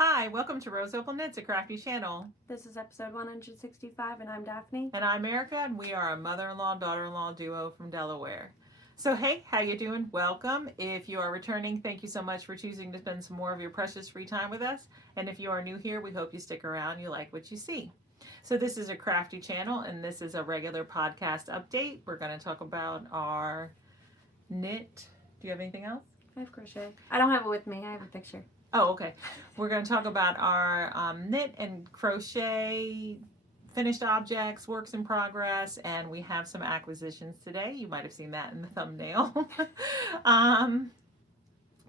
Hi, welcome to roseopalknits, a crafty channel. This is episode 165 and I'm Daphne. And I'm Erica, and we are a mother-in-law, daughter-in-law duo from Delaware. So hey, how you doing? Welcome. If you are returning, thank you so much for choosing to spend some more of your precious free time with us. And if you are new here, we hope you stick around, you like what you see. So this is a crafty channel, and this is a regular podcast update. We're going to talk about our knit. Do you have anything else? I have crochet. I don't have it with me. I have a picture. Oh, okay. We're going to talk about our knit and crochet finished objects, works in progress, and we have some acquisitions today. You might have seen that in the thumbnail.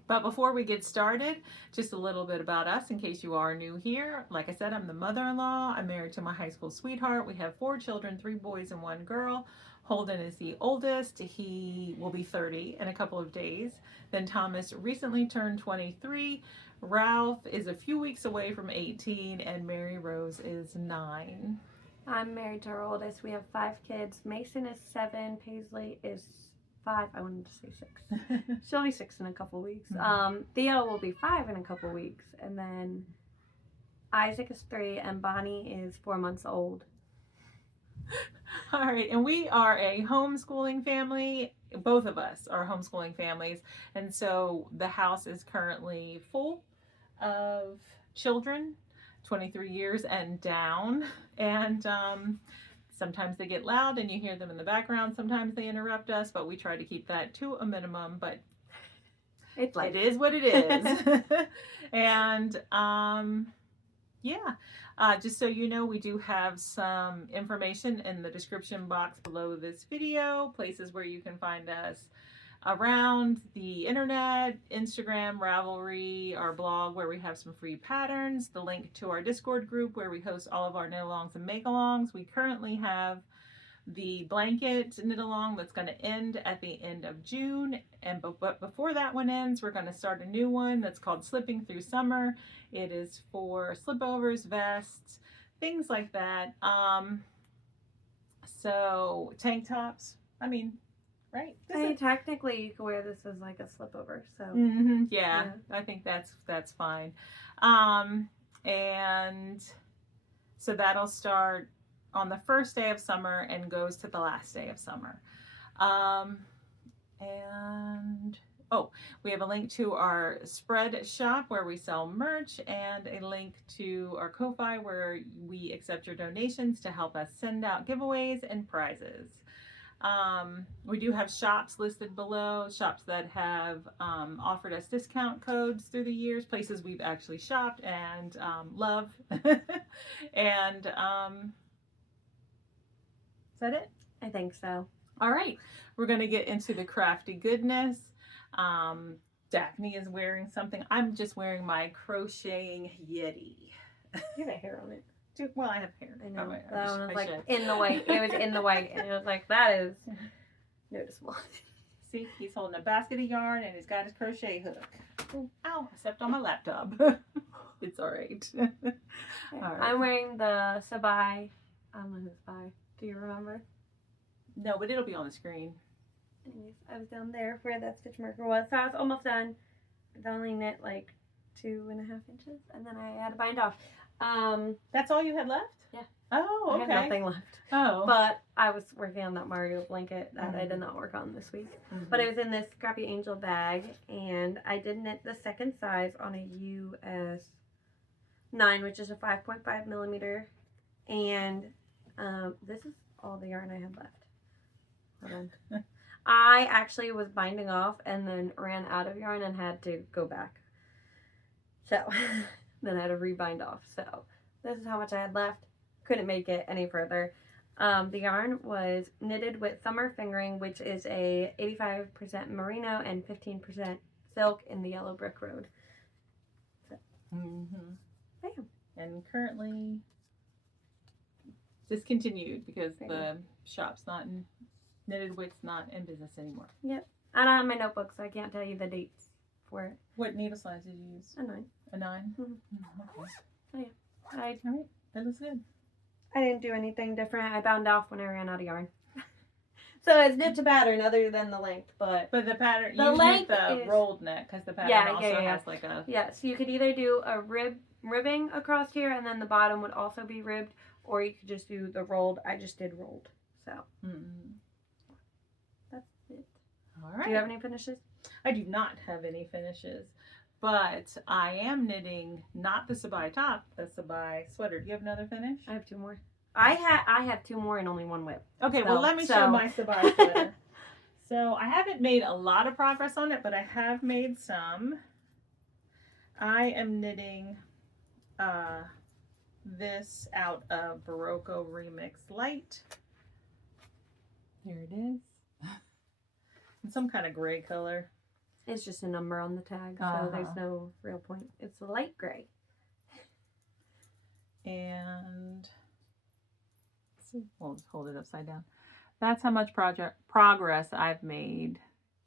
But before we get started, just a little bit about us in case you are new here. Like I said, I'm the mother-in-law. I'm married to my high school sweetheart. We have 4 children, 3 boys and 1 girl. Holden is the oldest. He will be 30 in a couple of days. Then Thomas recently turned 23. Ralph is a few weeks away from 18, and Mary Rose is 9. I'm married to our oldest. We have 5 kids. Mason is 7. Paisley is 5. I wanted to say 6. She'll be 6 in a couple weeks. Theo will be 5 in a couple weeks. And then Isaac is 3, and Bonnie is 4 months old. All right, and we are a homeschooling family. Both of us are homeschooling families, and so the house is currently full of children, 23 years and down, and sometimes they get loud and you hear them in the background. Sometimes they interrupt us, but we try to keep that to a minimum, but it is what it is. And just so you know, we do have some information in the description box below this video, places where you can find us around the internet, Instagram, Ravelry, our blog where we have some free patterns, the link to our Discord group where we host all of our knit-alongs and make-alongs. We currently have the blanket knit-along that's going to end at the end of June, but before that one ends, we're going to start a new one that's called Slipping Through Summer. It is for slipovers, vests, things like that. So tank tops, right? Technically, you can wear this as like a slipover. So yeah, I think that's fine. And so that'll start on the first day of summer and goes to the last day of summer. We have a link to our spread shop where we sell merch, and a link to our Ko-Fi where we accept your donations to help us send out giveaways and prizes. We do have shops listed below, shops that have offered us discount codes through the years, places we've actually shopped and love. And is that it? I think so. All right, we're going to get into the crafty goodness. Daphne is wearing something. I'm just wearing my crocheting Yeti. You have hair on it. Well, I have hair. I know. Oh, that one was like in the white. It was in the white, and it was like, that is noticeable. See, he's holding a basket of yarn, and he's got his crochet hook. Ow, I stepped on my laptop. It's all right. All right. I'm wearing the Sabai. I don't know who's by. Do you remember? No, but it'll be on the screen. Anyways, I was down there where that stitch marker was, so I was almost done. I only knit like 2.5 inches, and then I had to bind off. That's all you had left? Yeah. Oh, okay. I had nothing left. Oh. But I was working on that Mario blanket that I did not work on this week. But it was in this Scrappy Angel bag, and I did knit the second size on a US 9, which is a 5.5 millimeter, and this is all the yarn I had left. Hold on. I actually was binding off and then ran out of yarn and had to go back. So then I had to rebind off. So this is how much I had left. Couldn't make it any further. The yarn was knitted with summer fingering, which is a 85% merino and 15% silk in the Yellow Brick Road. So, bam. And currently discontinued because the shop's not in, Knitted Wit's not in business anymore. Yep. I don't have my notebook, so I can't tell you the dates for it. What needle size did you use? A 9. A 9? Okay. Oh yeah. All right. That looks good. I didn't do anything different. I bound off when I ran out of yarn. So it's knit to pattern other than the length, but the pattern, the you length knit the is, rolled knit because the pattern also has like a... Yeah, so you could either do a rib ribbing across here, and then the bottom would also be ribbed, or you could just do the rolled. I just did rolled. So that's it. All right. Do you have any finishes? I do not have any finishes, but I am knitting not the Sabai top, the Sabai sweater. Do you have another finish? I have 2 more. I have 2 more and only 1 whip. Okay, well, let me show my Sabai sweater. So I haven't made a lot of progress on it, but I have made some. I am knitting this out of Barocco Remix Light. Here it is. In some kind of gray color. It's just a number on the tag, so there's no real point. It's light gray. And we'll just hold it upside down. That's how much progress I've made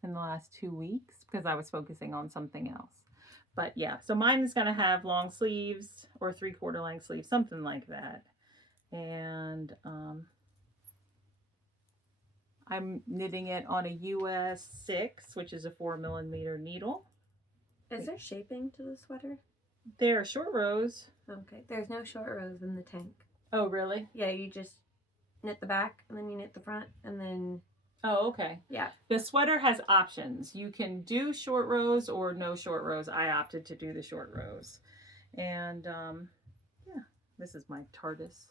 in the last 2 weeks because I was focusing on something else. But yeah, so mine is going to have long sleeves or 3/4 length sleeves, something like that. And I'm knitting it on a US 6, which is a 4mm needle. Is there shaping to the sweater? There are short rows. Okay, there's no short rows in the tank. Oh, really? Yeah, you just knit the back, and then you knit the front, and then... Oh, okay. Yeah. The sweater has options. You can do short rows or no short rows. I opted to do the short rows. And, yeah, this is my TARDIS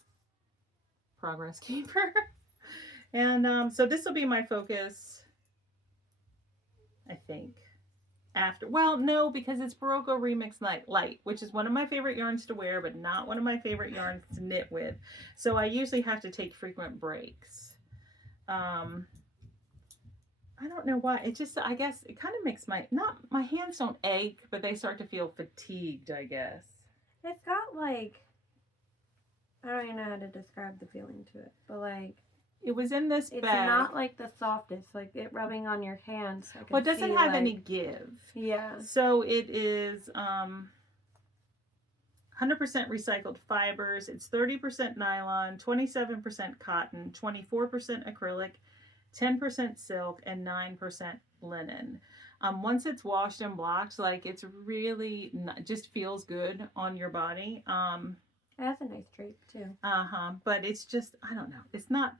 progress keeper. And so this will be my focus, I think. After, well, no, because it's Barocco Remix Light, which is one of my favorite yarns to wear, but not one of my favorite yarns to knit with. So I usually have to take frequent breaks. I don't know why. It just, I guess, it kind of makes my hands don't ache, but they start to feel fatigued, I guess. It's got like, I don't even know how to describe the feeling to it, but like, it was in this bag. It's not like the softest, like it rubbing on your hands. Well, it doesn't have any give. Yeah. So it is 100% recycled fibers. It's 30% nylon, 27% cotton, 24% acrylic, 10% silk, and 9% linen. Once it's washed and blocked, like it's really just feels good on your body. It has a nice drape too. But it's just, I don't know. It's not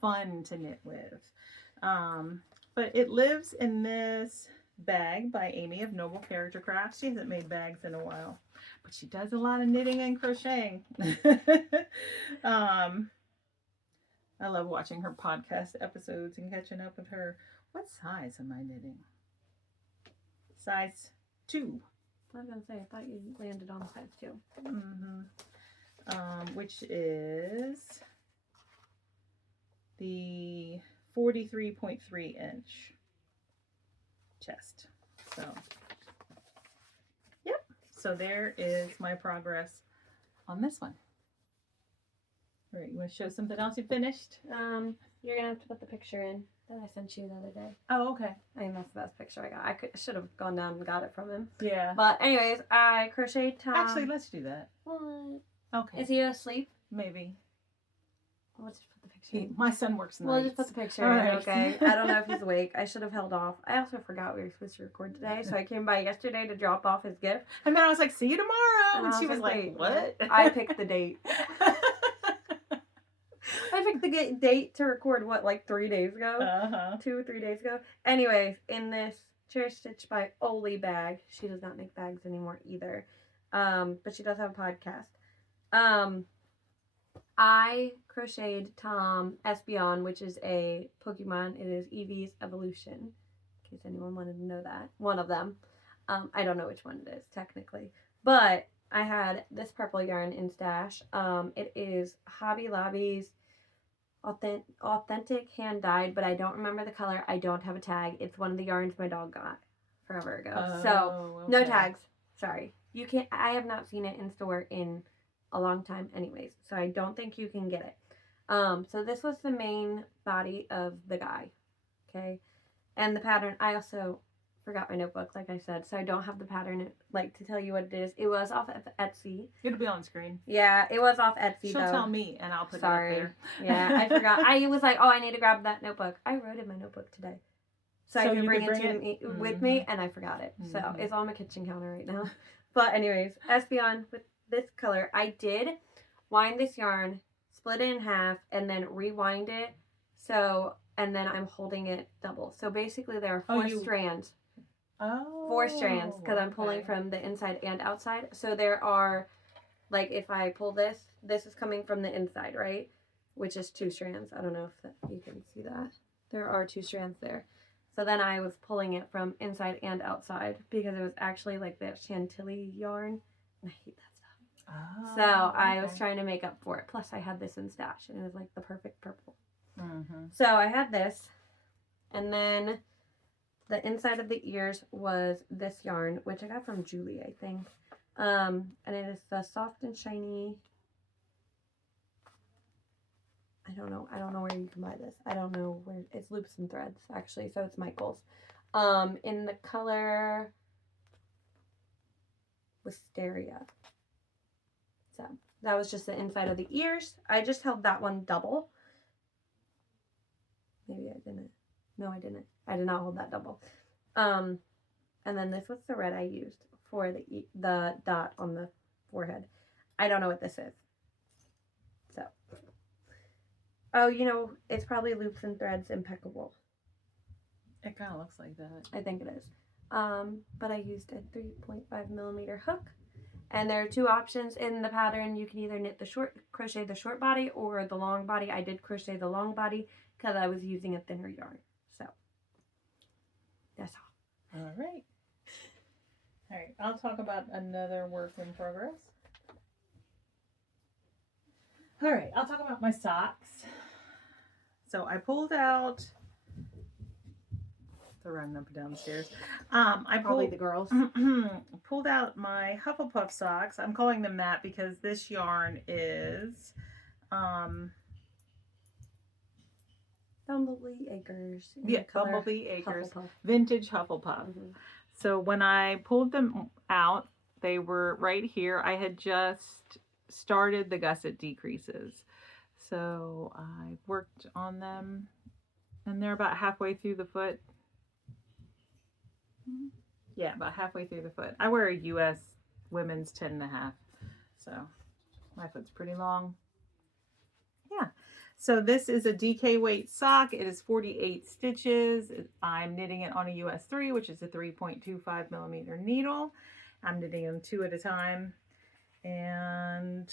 fun to knit with. But it lives in this bag by Amy of Noble Character Crafts. She hasn't made bags in a while, but she does a lot of knitting and crocheting. I love watching her podcast episodes and catching up with her. What size am I knitting? Size 2. I was gonna say, I thought you landed on size 2. Which is the 43.3 inch chest. So, yep. So there is my progress on this one. All right, you want to show something else you finished? You're gonna have to put the picture in that I sent you the other day. Oh, okay. I think that's the best picture I got. I should have gone down and got it from him. Yeah. But anyways, I crocheted Tom. Actually, let's do that. What? Okay. Is he asleep? Maybe. We'll just put the picture in. My son works nights. We'll just put the picture in, okay? I don't know if he's awake. I should have held off. I also forgot we were supposed to record today, so I came by yesterday to drop off his gift. And then I was like, see you tomorrow. And she was like, wait, what? I picked the date. I picked the date to record, what, like 3 days ago? 2 or 3 days ago? Anyways, in this Cherry Stitch by Oli bag, she does not make bags anymore either, but she does have a podcast. I crocheted Tom Espeon, which is a Pokemon. It is Eevee's Evolution, in case anyone wanted to know that. One of them. I don't know which one it is, technically. But I had this purple yarn in stash. It is Hobby Lobby's authentic hand-dyed, but I don't remember the color. I don't have a tag. It's one of the yarns my dog got forever ago. So, no tags. Sorry. You can't. I have not seen it in store in a long time anyways, so I don't think you can get it. So this was the main body of the guy, okay? And the pattern, I also forgot my notebook, like I said, so I don't have the pattern, like, to tell you what it is. It was off Etsy. It'll be on screen. Yeah, it was off Etsy, She'll tell me, and I'll put it up there. Yeah, I forgot. I was like, oh, I need to grab that notebook. I wrote in my notebook today. So I can bring it with me, and I forgot it. So it's on my kitchen counter right now. But anyways, Espeon with this color. I did wind this yarn, split it in half, and then rewind it. So, and then I'm holding it double. So basically there are four strands. Oh. 4 strands because I'm pulling from the inside and outside. So there are, like if I pull this, this is coming from the inside, right? Which is 2 strands. I don't know if you can see that. There are 2 strands there. So then I was pulling it from inside and outside because it was actually like the Chantilly yarn. And I hate that stuff. Oh, so I was trying to make up for it. Plus I had this in stash and it was like the perfect purple. Mm-hmm. So I had this. And then the inside of the ears was this yarn, which I got from Julie, I think. And it is the soft and shiny. I don't know where you can buy this. I don't know where. It's Loops and Threads, actually, so it's Michael's. In the color Wisteria. So that was just the inside of the ears. I just held that one double. Maybe I didn't. No, I didn't. I did not hold that double. And then this was the red I used for the dot on the forehead. I don't know what this is. So. Oh, you know, it's probably Loops and Threads Impeccable. It kind of looks like that. I think it is. But I used a 3.5 millimeter hook. And there are 2 options in the pattern. You can either crochet the short body or the long body. I did crochet the long body because I was using a thinner yarn. So, that's all. All right. All right, I'll talk about another work in progress. All right, I'll talk about my socks. So I pulled out, they're running up and down the stairs. Probably the girls. Pulled out my Hufflepuff socks. I'm calling them that because this yarn is Bumblebee Acres. Yeah, Bumblebee Acres. Hufflepuff. Vintage Hufflepuff. Mm-hmm. So when I pulled them out, they were right here. I had just started the gusset decreases. So I worked on them and they're about halfway through the foot. Yeah, about halfway through the foot. I wear a US women's 10.5. So my foot's pretty long. Yeah. So this is a DK weight sock. It is 48 stitches. I'm knitting it on a US 3, which is a 3.25 millimeter needle. I'm knitting them 2 at a time. And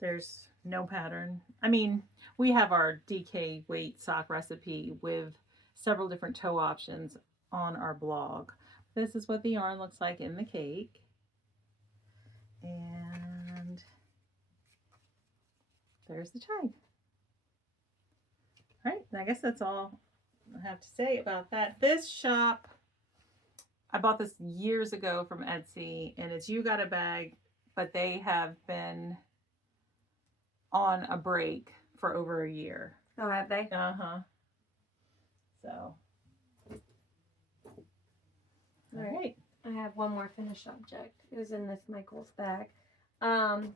there's no pattern. I mean, we have our DK weight sock recipe with several different toe options on our blog. This is what the yarn looks like in the cake. And there's the tag. All right, I guess that's all I have to say about that. This shop, I bought this years ago from Etsy, and it's You Got a Bag, but they have been on a break for over a year. Oh, have they? Uh-huh. So. All right. I have one more finished object. It was in this Michael's bag.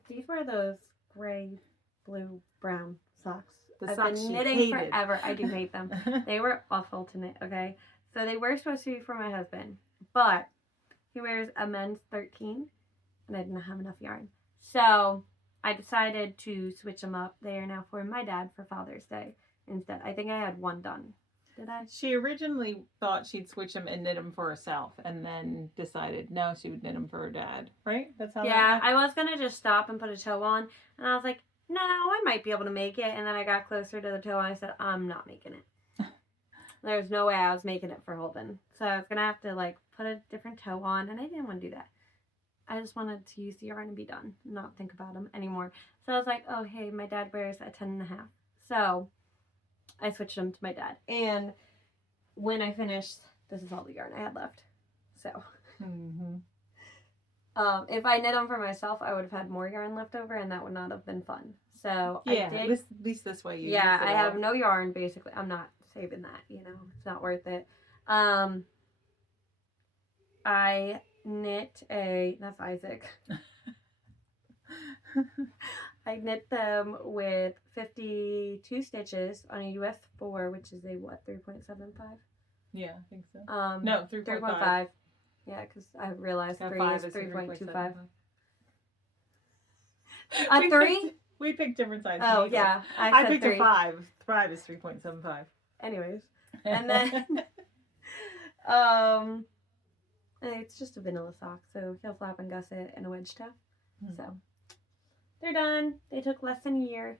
These were those gray, blue, brown socks. The I've socks been she knitting hated. forever. I do hate them. They were awful to knit, okay? So they were supposed to be for my husband, but he wears a men's 13, and I didn't have enough yarn. So I decided to switch them up. They are now for my dad for Father's Day instead. I think I had one done. Did I? She originally thought she'd switch them and knit them for herself, and then decided no, she would knit them for her dad. Right? That's how. Yeah, I was gonna just stop and put a toe on, and I was like, no, I might be able to make it. And then I got closer to the toe, and I said, I'm not making it. There's no way I was making it for Holden, so I was gonna have to like put a different toe on, and I didn't want to do that. I just wanted to use the yarn and be done, and not think about them anymore. So I was like, oh hey, my dad wears a 10.5, so I switched them to my dad. And when I finished, this is all the yarn I had left. So, if I knit them for myself, I would have had more yarn left over, and that would not have been fun. So yeah, I did. at least this way you. Yeah, I have no yarn basically. I'm not saving that. You know, it's not worth it. I knit that's Isaac. I knit them with 52 stitches on a US 4, which is a what, 3.75? Yeah, I think so. No, 3.5. Yeah, because I realized Yeah, 3 5 is is 3.25. 3.75. A 3? We picked different sizes. Oh, needles. yeah. I said picked 3. a 5. 5 is 3.75. Anyways. And then, and it's just a vanilla sock. So heel flap and gusset and a wedge toe. So they're done. They took less than a year.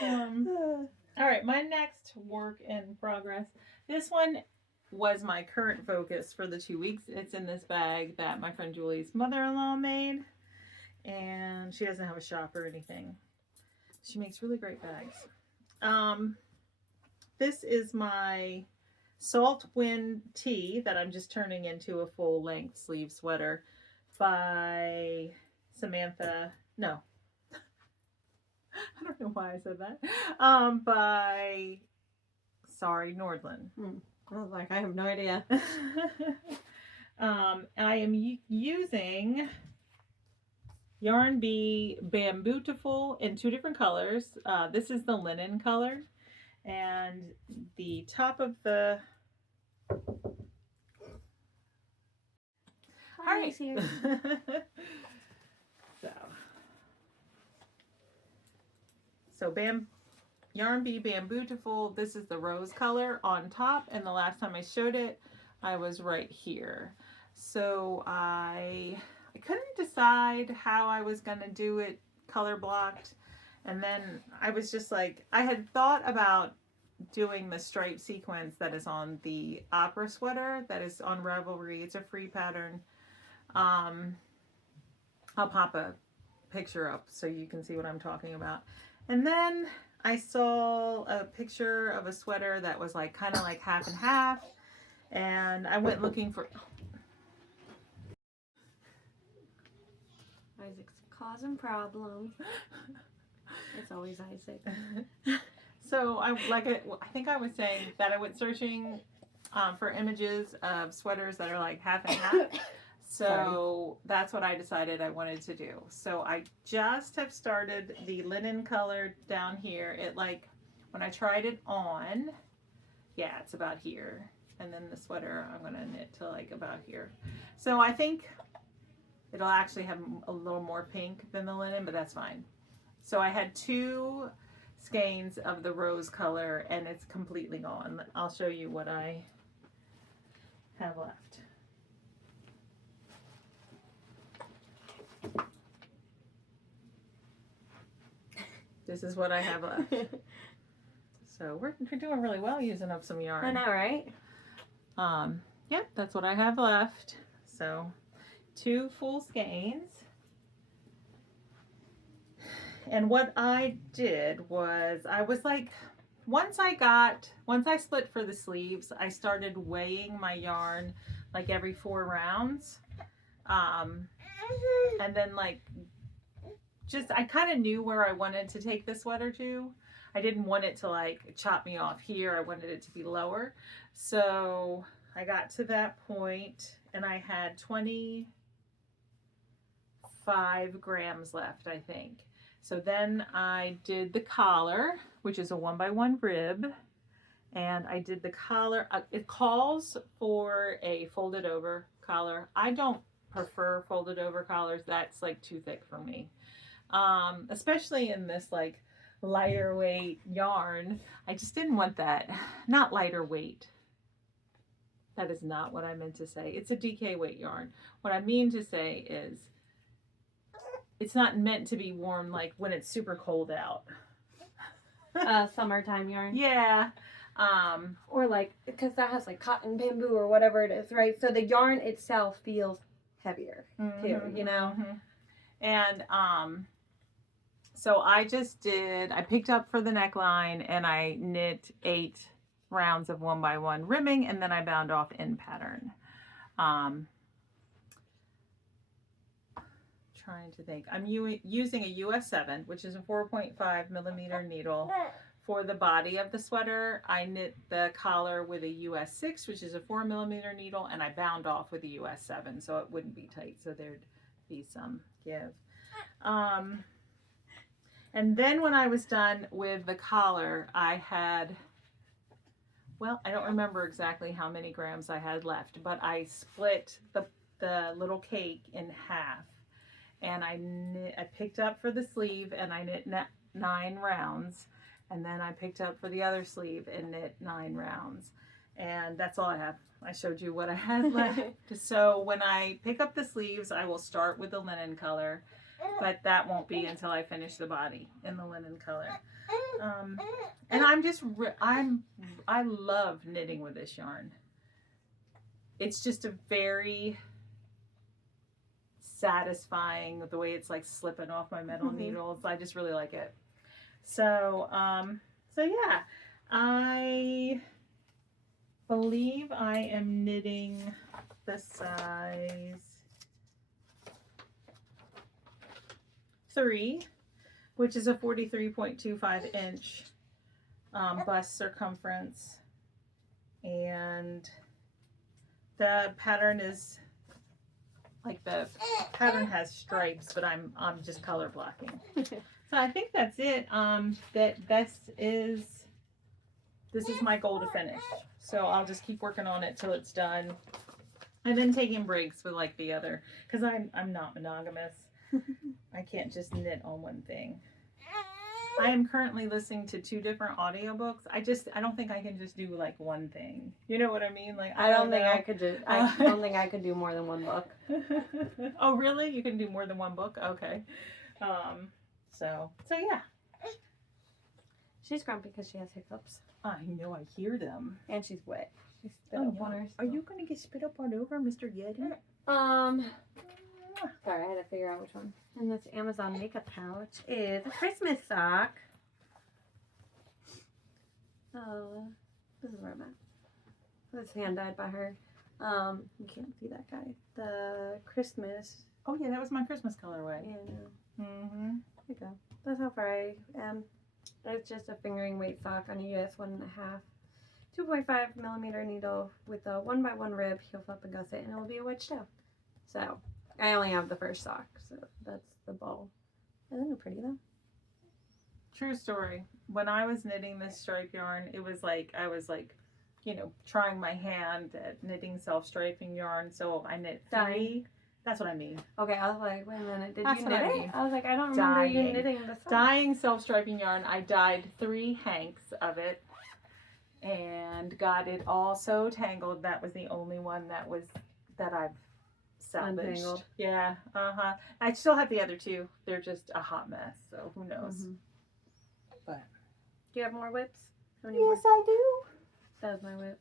All right, my next work in progress. This one was my current focus for the 2 weeks. It's in this bag that my friend Julie's mother-in-law made, and she doesn't have a shop or anything. She makes really great bags. This is my Salt Wind Tee that I'm just turning into a full-length sleeve sweater by Samantha. No. I don't know why I said that. By Nordland. I was like, I have no idea. I am using Yarn Bee Bambootiful in 2 different colors. This is the linen color, and the top of the. Hi, nice here. So Yarn Bee Bambootiful, this is the rose color on top, and the last time I showed it, I was right here. So I couldn't decide how I was going to do it color blocked, and then I was just like, I had thought about doing the stripe sequence that is on the opera sweater that is on Ravelry. It's a free pattern. I'll pop a picture up so you can see what I'm talking about. And then I saw a picture of a sweater that was like kind of like half and half, and I went looking for. Isaac's causing problems. It's always Isaac. So I think I was saying that I went searching for images of sweaters that are like half and half. So that's what I decided I wanted to do. So I just have started the linen color down here. It like, when I tried it on, yeah, it's about here. And then the sweater, I'm gonna knit to like about here. So I think it'll actually have a little more pink than the linen, but that's fine. So I had 2 skeins of the rose color, and it's completely gone. I'll show you what I have left. This is what I have left. So we're doing really well using up some yarn. I know, right? Yep, that's what I have left. So 2 full skeins. And what I did was, I was like, once I split for the sleeves, I started weighing my yarn like every 4 rounds. And then like, just, I kind of knew where I wanted to take the sweater to. I didn't want it to like chop me off here. I wanted it to be lower. So I got to that point and I had 25 grams left, I think. So then I did the collar, which is a 1x1 rib. And I did the collar. It calls for a folded over collar. I don't prefer folded over collars. That's like too thick for me. Especially in this like lighter weight yarn. I just didn't want that. Not lighter weight. That is not what I meant to say. It's a DK weight yarn. What I mean to say is it's not meant to be worn like when it's super cold out. Summertime yarn. Yeah. Or like, because that has like cotton bamboo or whatever it is, right? So the yarn itself feels heavier too, you know? And so I picked up for the neckline and I knit 8 rounds of 1x1 ribbing, and then I bound off in pattern. Trying to think. I'm using a US 7, which is a 4.5 millimeter needle. For the body of the sweater, I knit the collar with a US 6, which is a 4 millimeter needle, and I bound off with a US 7, so it wouldn't be tight, so there'd be some give. And then when I was done with the collar, I had well, I don't remember exactly how many grams I had left, but I split the little cake in half, and I picked up for the sleeve and I knit 9 rounds, and then I picked up for the other sleeve and knit 9 rounds, and that's all I have. I showed you what I had left. So when I pick up the sleeves, I will start with the linen color, but that won't be until I finish the body in the linen color. And I love knitting with this yarn. It's just a very satisfying, the way it's like slipping off my metal needles. I just really like it. So yeah, I believe I am knitting the size 3, which is a 43.25 inch bust circumference, and the pattern is like, the pattern has stripes, but I'm just color blocking. So I think that's it. This is my goal to finish. So I'll just keep working on it till it's done. I've been taking breaks with like the other, because I'm not monogamous. I can't just knit on one thing. I am currently listening to 2 different audiobooks. I don't think I can just do like one thing. You know what I mean? Like I don't think I could do more than one book. Oh really? You can do more than one book? Okay. So yeah. She's grumpy because she has hiccups. I know, I hear them. And she's wet. She's spit up on her. Are you gonna get spit up all over, Mr. Yeti? Sorry, I had to figure out which one. And this Amazon makeup pouch is a Christmas sock. This is where I'm at. It's hand dyed by her. You can't see that guy. The Christmas. Oh yeah, that was my Christmas colorway. Yeah. Mm-hmm. There you go. That's how far I am. It's just a fingering weight sock on a US 1.5. 2.5 millimeter needle with a 1x1 rib, heel flip and gusset, and it will be a wedge tail. So I only have the first sock, so that's the ball. Isn't it pretty though? True story. When I was knitting this stripe yarn, it was like I was like, you know, trying my hand at knitting self-striping yarn. So I knit 3. That's what I mean. Okay, I was like, wait a minute, did That's you what knit I it? mean. I was like, I don't remember you knitting the sock. Dyeing self-striping yarn, I dyed 3 hanks of it and got it all so tangled. That was the only one that I've salvaged. Untangled. Yeah, I still have the other 2. They're just a hot mess, so who knows. But do you have more whips? Yes, I do. That was my whip.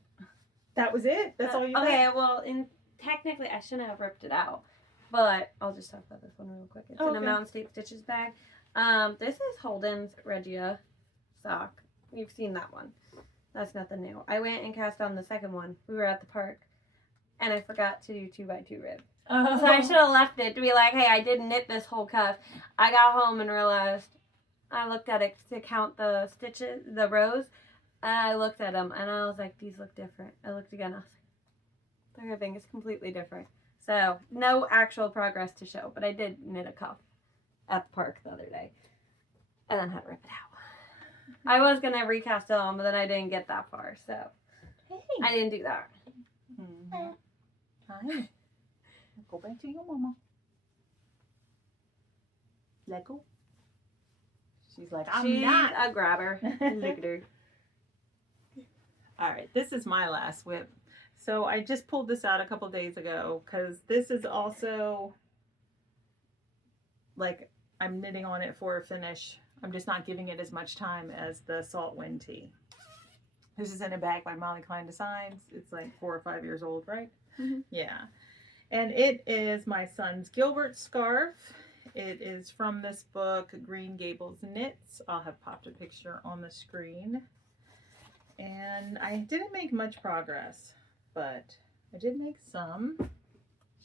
That was it? That's all you got? Okay, well, technically I shouldn't have ripped it out, but I'll just talk about this one real quick. It's in a Mountain State Stitches bag. This is Holden's Regia sock. You've seen that one. That's nothing new. I went and cast on the second one. We were at the park, and I forgot to do 2x2 rib. So I should have left it to be like, hey, I didn't knit this whole cuff. I got home and realized, I looked at it to count the stitches, the rows, and I looked at them, and I was like, these look different. I looked again, I was like, the ribbing is completely different. So, no actual progress to show, but I did knit a cuff at the park the other day, and then had to rip it out. I was going to recast it on, but then I didn't get that far, so I didn't do that. Hi. Go back to your mama. Let go. She's like, She's not a grabber. Look at her. All right, this is my last whip. So I just pulled this out a couple days ago because this is also like I'm knitting on it for a finish. I'm just not giving it as much time as the Salt Wind Tee. This is in a bag by Molly Klein Designs. It's like 4 or 5 years old, right? Mm-hmm. Yeah. And it is my son's Gilbert scarf. It is from this book, Green Gables Knits. I'll have popped a picture on the screen. And I didn't make much progress, but I did make some.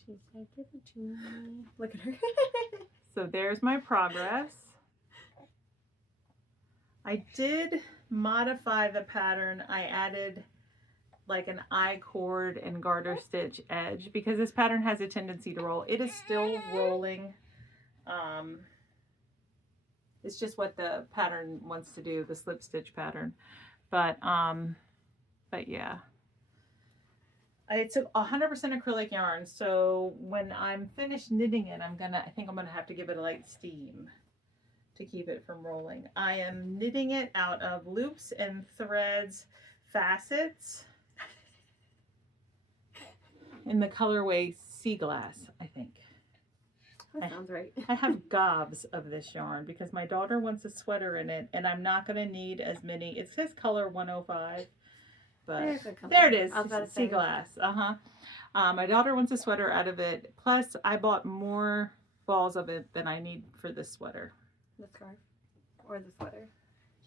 She's like, give it to me. Look at her. So there's my progress. I did modify the pattern. I added like an I-cord and garter stitch edge because this pattern has a tendency to roll. It is still rolling. It's just what the pattern wants to do, the slip stitch pattern. But But yeah. It's 100% acrylic yarn, so when I'm finished knitting it, I think I'm gonna have to give it a light steam to keep it from rolling. I am knitting it out of loops and threads facets in the colorway Sea Glass, I think. That sounds right. I have gobs of this yarn because my daughter wants a sweater in it, and I'm not gonna need as many. It says color 105. But there it is, Sea Glass. My daughter wants a sweater out of it. Plus, I bought more balls of it than I need for this sweater. The scarf or the sweater?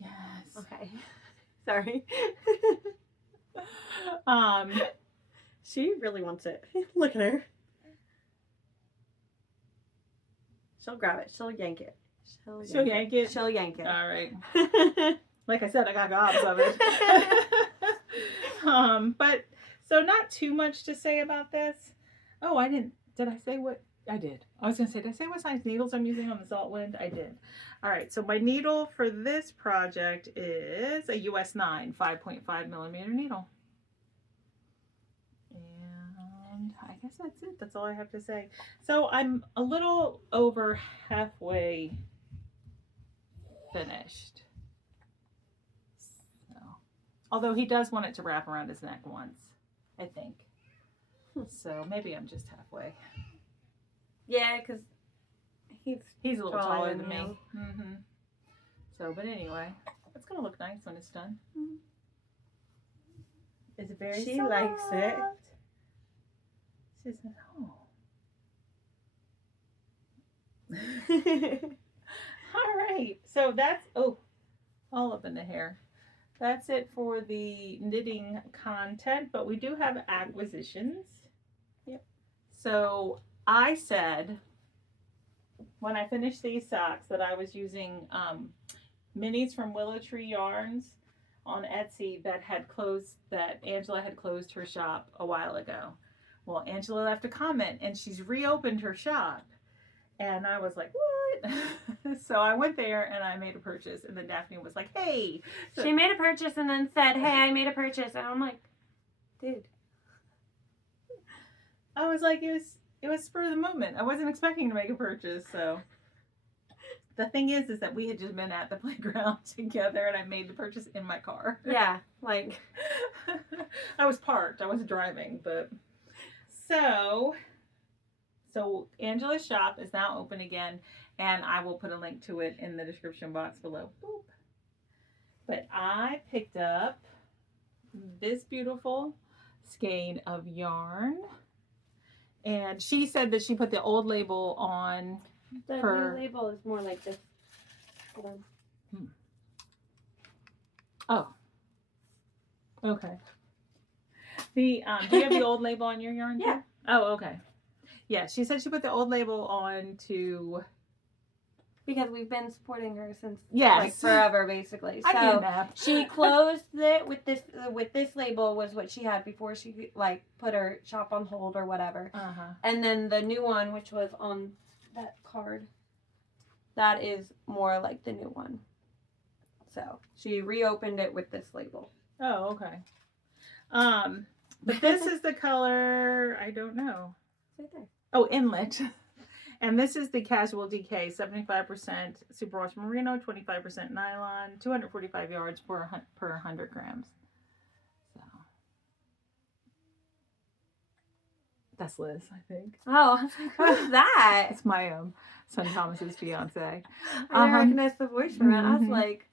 Yes. Okay. Sorry. She really wants it. Look at her. She'll grab it. She'll yank it. She'll yank it. She'll yank it. All right. Like I said, I got gobs of it. But so not too much to say about this. Oh, did I say what I did? I was gonna say, did I say what size needles I'm using on the Saltwind? I did. All right, so my needle for this project is a US 9 5.5 millimeter needle. And I guess that's it. That's all I have to say. So I'm a little over halfway finished. Although he does want it to wrap around his neck once, I think. So maybe I'm just halfway. Yeah, because he's a little taller than me. So, but anyway, it's going to look nice when it's done. Is it very She soft? likes it. She says, oh. All right. So that's, all up in the hair. That's it for the knitting content, but we do have acquisitions. Yep. So I said when I finished these socks that I was using minis from Willow Tree Yarns on Etsy that Angela had closed her shop a while ago. Well, Angela left a comment and she's reopened her shop. And I was like, what? So I went there and I made a purchase. And then Daphne was like, hey. So she made a purchase and then said, hey, I made a purchase. And I'm like, dude. I was like, it was spur of the moment. I wasn't expecting to make a purchase. So the thing is that we had just been at the playground together and I made the purchase in my car. Yeah, like. I was parked. I wasn't driving. But so Angela's shop is now open again, and I will put a link to it in the description box below. Boop. But I picked up this beautiful skein of yarn, and she said that she put the old label on. The new label is more like this. Hold on. Oh. Okay. Do you have the old label on your yarn? Yeah. Too? Oh, okay. Yeah, she said she put the old label on to... Because we've been supporting her since like forever, basically. So I need a nap. She closed it with this label was what she had before she put her shop on hold or whatever. And then the new one, which was on that card, that is more like the new one. So she reopened it with this label. Oh, okay. But this is the color, I don't know. Right there. Oh, Inlet. And this is the Casual DK, 75% superwash merino, 25% nylon, 245 yards per 100 grams. So that's Liz, I think. Oh, I was like, who's that? It's my son Thomas's fiance. I didn't recognize the voice from it. I was like,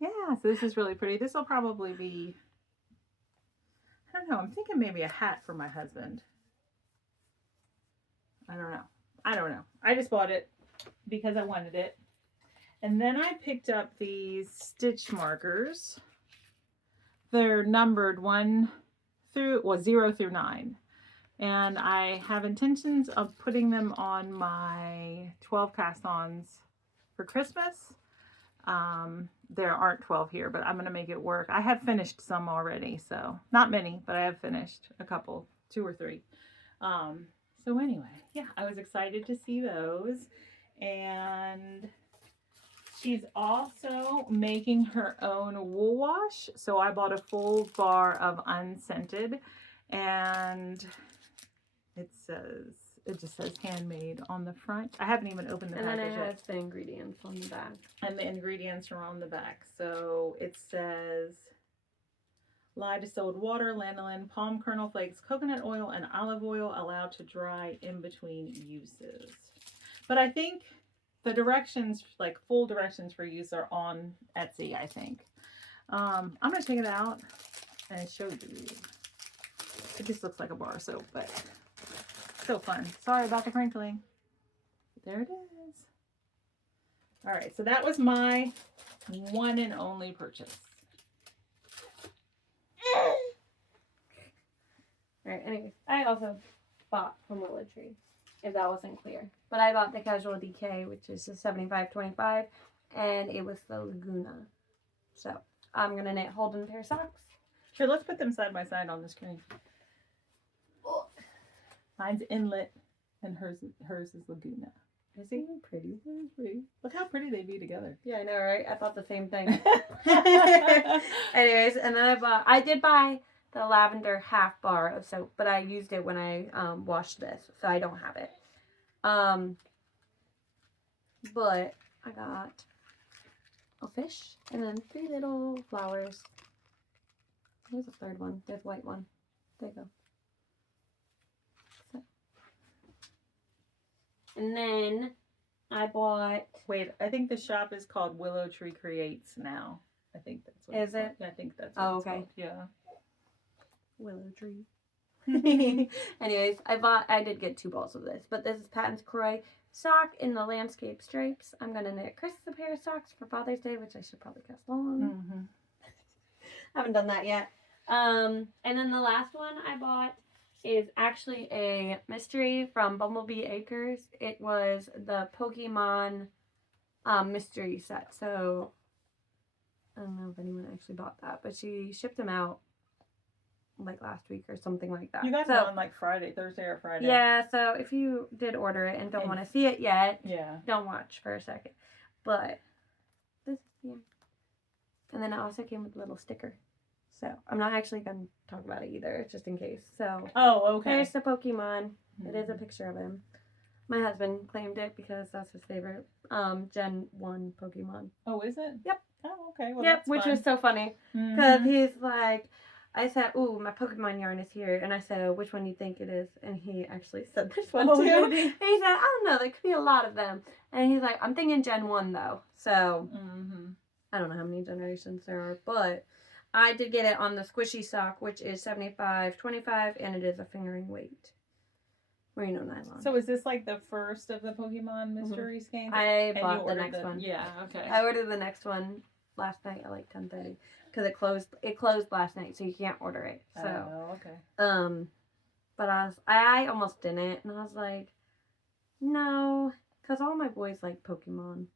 Yeah, so this is really pretty. This will probably be, I don't know, I'm thinking maybe a hat for my husband. I don't know. I just bought it because I wanted it. And then I picked up these stitch markers. They're numbered 0 through 9. And I have intentions of putting them on my 12 cast-ons for Christmas. There aren't 12 here, but I'm going to make it work. I have finished some already, so not many, but I have finished a couple, 2 or 3. So anyway, yeah, I was excited to see those. And She's also making her own wool wash. So I bought a full bar of unscented, and it just says handmade on the front. I haven't even opened the package yet. And then it has the ingredients on the back. And the ingredients are on the back. So it says lye distilled water, lanolin, palm kernel flakes, coconut oil, and olive oil allowed to dry in between uses. But I think the directions, like full directions for use, are on Etsy, I think. I'm going to take it out and show you. It just looks like a bar of soap, but so fun. Sorry about the crinkling. There it is. All right, so that was my one and only purchase. Alright, anyways, I also bought from Willow Tree, if that wasn't clear. But I bought the Casual DK, which is a 75-25, and it was the Laguna. So, I'm going to knit Holden pair of socks. Sure, let's put them side by side on the screen. Mine's Inlet, and hers is Laguna. Is he pretty? Pretty. Look how pretty they be together. Yeah, I know, right? I thought the same thing. Anyways, and then I did buy the lavender half bar of soap, but I used it when I washed this, so I don't have it. But I got a fish and then 3 little flowers. There's a third one. There's a white one. There you go. So. And then I bought... Wait, I think the shop is called Willow Tree Creates now. I think that's what Is it? Called. I think that's what it's okay. called. Yeah. Willow Tree. Anyways, I did get 2 balls of this, but this is Patton's Croy sock in the landscape stripes. I'm gonna knit Chris a pair of socks for Father's Day, which I should probably cast on. Mm-hmm. Haven't done that yet. And then the last one I bought is actually a mystery from Bumblebee Acres. It was the Pokemon mystery set. So I don't know if anyone actually bought that, but she shipped them out like last week or something like that. You got it on like Thursday or Friday. Yeah, so if you did order it and don't want to see it yet, yeah, don't watch for a second. But this is the end. And then it also came with a little sticker. So I'm not actually going to talk about it either, just in case. So okay. There's the Pokemon. It is a picture of him. My husband claimed it because that's his favorite Gen 1 Pokemon. Oh, is it? Yep. Oh, okay. Well, yep, that's which fun. was so funny. Because he's like, I said, ooh, my Pokemon yarn is here. And I said, which one do you think it is? And he actually said this one too. Did he? And he said, I don't know, there could be a lot of them. And he's like, I'm thinking Gen 1 though. So, I don't know how many generations there are. But I did get it on the squishy sock, which is 75-25. And it is a fingering weight. Merino nylon. So is this like the first of the Pokemon mystery skeins? I bought the next one. Yeah, okay. I ordered the next one last night at like 10:30. Because it closed last night, so you can't order it. So, okay. But I almost didn't, and I was like, no, because all my boys like Pokemon,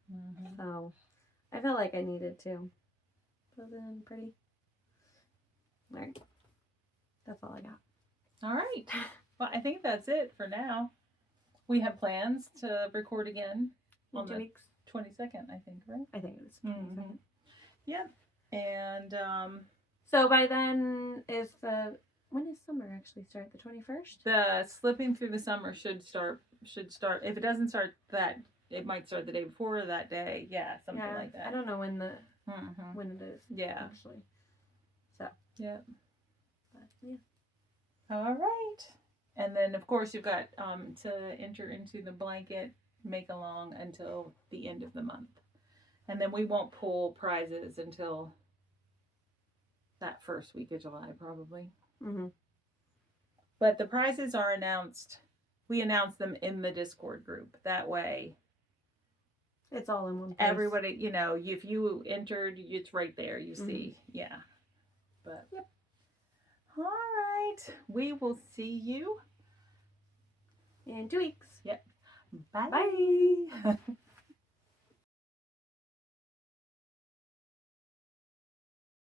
so I felt like I needed to. But then pretty. All right, that's all I got. All right. Well, I think that's it for now. We have plans to record again in 2 weeks. 22nd, I think, right? I think it was 22nd. Yep. And so by then when does summer actually start? The 21st? The slipping through the summer should start. If it doesn't start it might start the day before or that day. Yeah, something like that. I don't know when when it is. Yeah. Actually. So. Yeah. But, yeah. All right. And then of course you've got to enter into the blanket make along until the end of the month. And then we won't pull prizes until that first week of July, probably. But the prizes are announced. We announce them in the Discord group. That way, it's all in one place. Everybody, if you entered, it's right there. You see, yeah. But yep. All right, we will see you in 2 weeks. Yep. Bye. Bye.